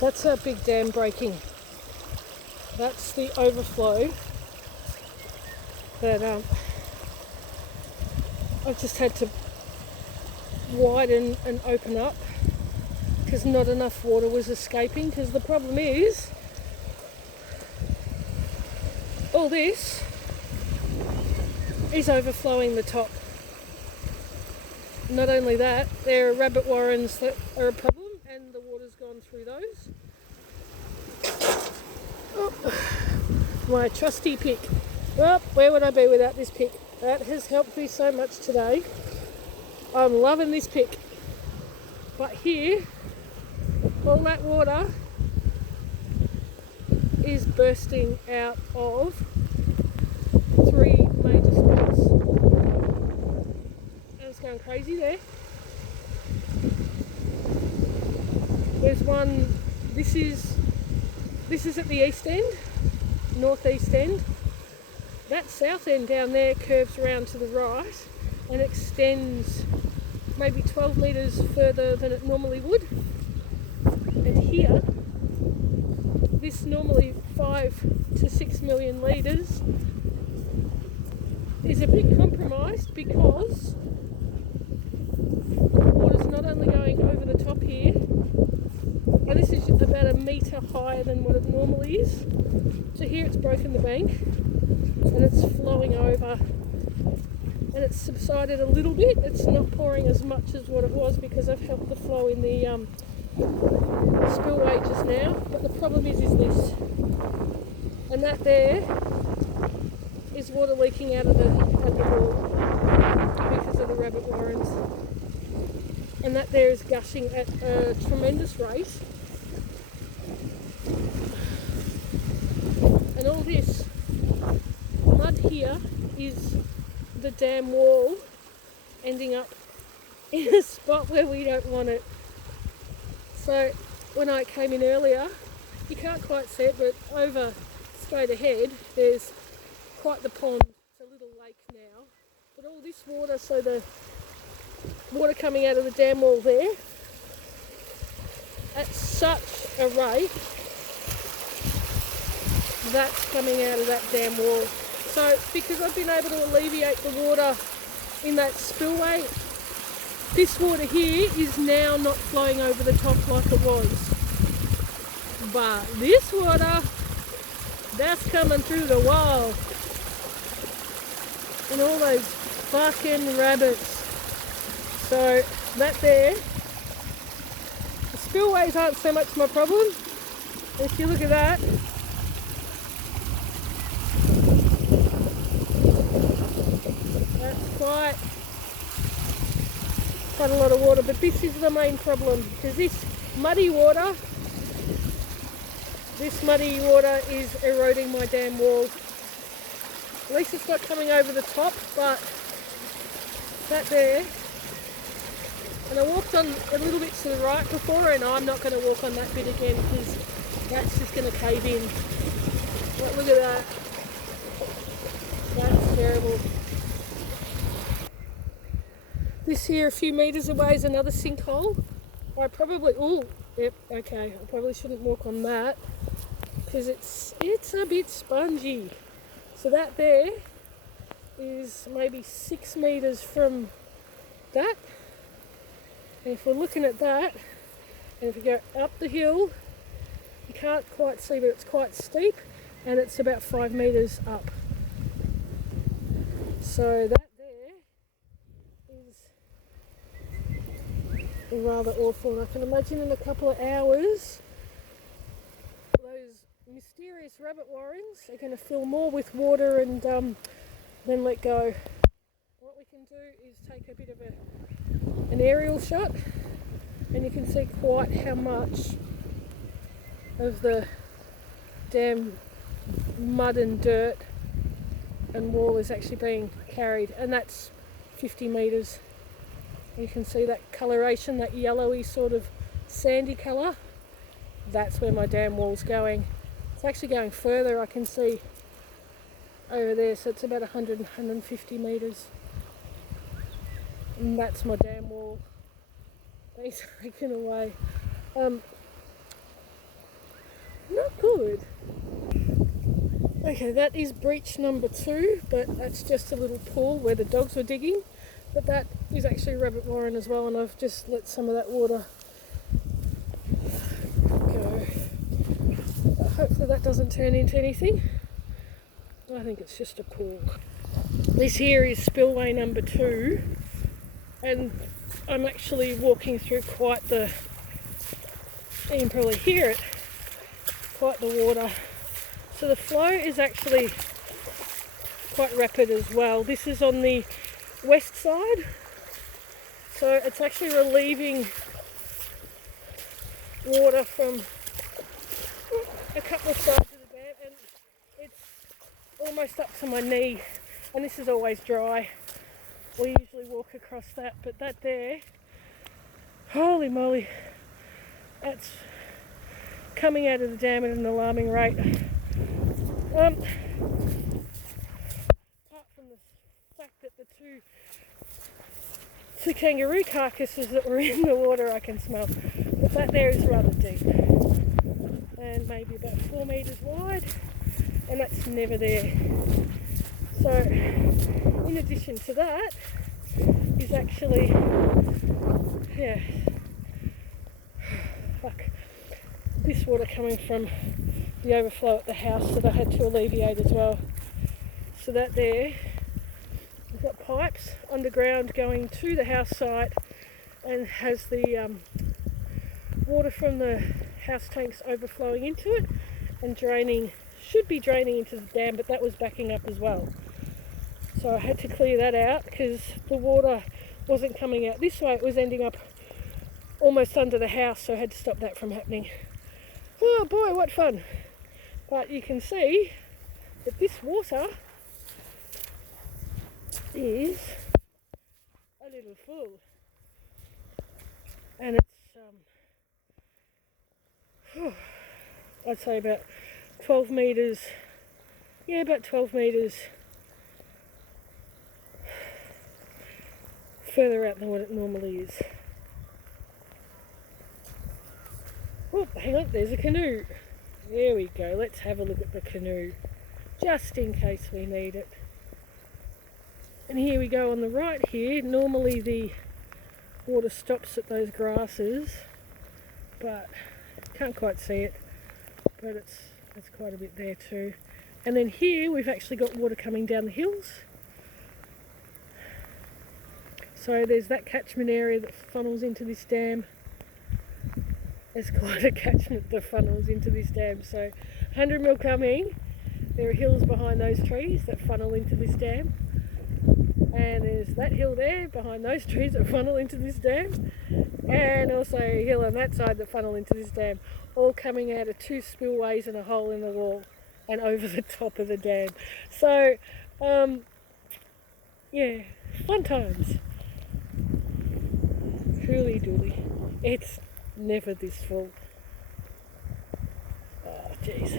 That's a big dam breaking. That's the overflow that I've just had to widen and open up because not enough water was escaping. Because the problem is all this is overflowing the top. Not only that, there are rabbit warrens that are a problem and the water's gone through those. Oh, my trusty pick. Well, where would I be without this pick? That has helped me so much today. I'm loving this pick. But here, all that water is bursting out of 3 major spots. And it's going crazy there. There's one, this is at the east end, northeast end. That south end down there curves around to the right and extends maybe 12 metres further than it normally would. And here, this normally 5 to 6 million litres is a bit compromised because the water's not only going over the top here, and this is about a metre higher than what it normally is. So here it's broken the bank and it's flowing over and it's subsided a little bit. It's not pouring as much as what it was because I've helped the flow in the spillway just now. But the problem is this, and that there is water leaking out of the wall because of the rabbit warrens, and that there is gushing at a tremendous rate. And all this mud here is the dam wall ending up in a spot where we don't want it. So when I came in earlier, you can't quite see it, but over straight ahead there's quite the pond. It's a little lake now. But all this water, so the water coming out of the dam wall there at such a rate, that's coming out of that dam wall. So because I've been able to alleviate the water in that spillway, this water here is now not flowing over the top like it was. But this water, that's coming through the wall. And all those fucking rabbits. So that there, the spillways aren't so much my problem. If you look at that, that's quite a lot of water, but this is the main problem because this muddy water is eroding my dam wall. At least it's not coming over the top, but that there, and I walked on a little bit to the right before, and I'm not going to walk on that bit again because that's just going to cave in. But look at that. That's terrible. This here, a few metres away, is another sinkhole. I probably, I probably shouldn't walk on that because it's a bit spongy. So that there is maybe 6 metres from that. And if we're looking at that, and if we go up the hill, you can't quite see, but it's quite steep, and it's about 5 metres up. So that there is rather awful, and I can imagine in a couple of hours those mysterious rabbit warrens are going to fill more with water and then let go. What we can do is take a bit of an aerial shot, and you can see quite how much of the dam mud and dirt and wall is actually being carried, and that's 50 metres. You can see that coloration, that yellowy sort of sandy colour. That's where my dam wall's going. It's actually going further, I can see over there, so it's about 100, 150 metres. And that's my dam wall. He's taken away. Not good. Okay, that is breach number 2, but that's just a little pool where the dogs were digging. But that is actually rabbit warren as well, and I've just let some of that water go. Hopefully that doesn't turn into anything. I think it's just a pool. This here is spillway number 2, and I'm actually walking through quite the, you can probably hear it, quite the water. So the flow is actually quite rapid as well. This is on the west side, so it's actually relieving water from a couple of sides of the dam, and it's almost up to my knee, and this is always dry. We usually walk across that, but that there, holy moly, that's coming out of the dam at an alarming rate. Apart from the fact that the two kangaroo carcasses that were in the water I can smell, but that there is rather deep and maybe about 4 metres wide, and that's never there. So in addition to that is actually, this water coming from the overflow at the house that I had to alleviate as well. So that there, we've got pipes underground going to the house site, and has the water from the house tanks overflowing into it and should be draining into the dam, but that was backing up as well. So I had to clear that out because the water wasn't coming out this way, it was ending up almost under the house, so I had to stop that from happening. Oh boy, what fun! But you can see that this water is a little full, and it's I'd say about 12 metres, about 12 metres further out than what it normally is. Oh, hang on, there's a canoe. There we go, let's have a look at the canoe, just in case we need it. And here we go on the right here. Normally the water stops at those grasses, but can't quite see it, but it's quite a bit there too. And then here we've actually got water coming down the hills. So there's that catchment area that funnels into this dam. There's quite a catchment that funnels into this dam. So 100 mil coming. There are hills behind those trees that funnel into this dam. And there's that hill there behind those trees that funnel into this dam. And also a hill on that side that funnel into this dam. All coming out of 2 spillways and a hole in the wall and over the top of the dam. So, fun times. Truly dooly. It's never this full. Oh, jeez.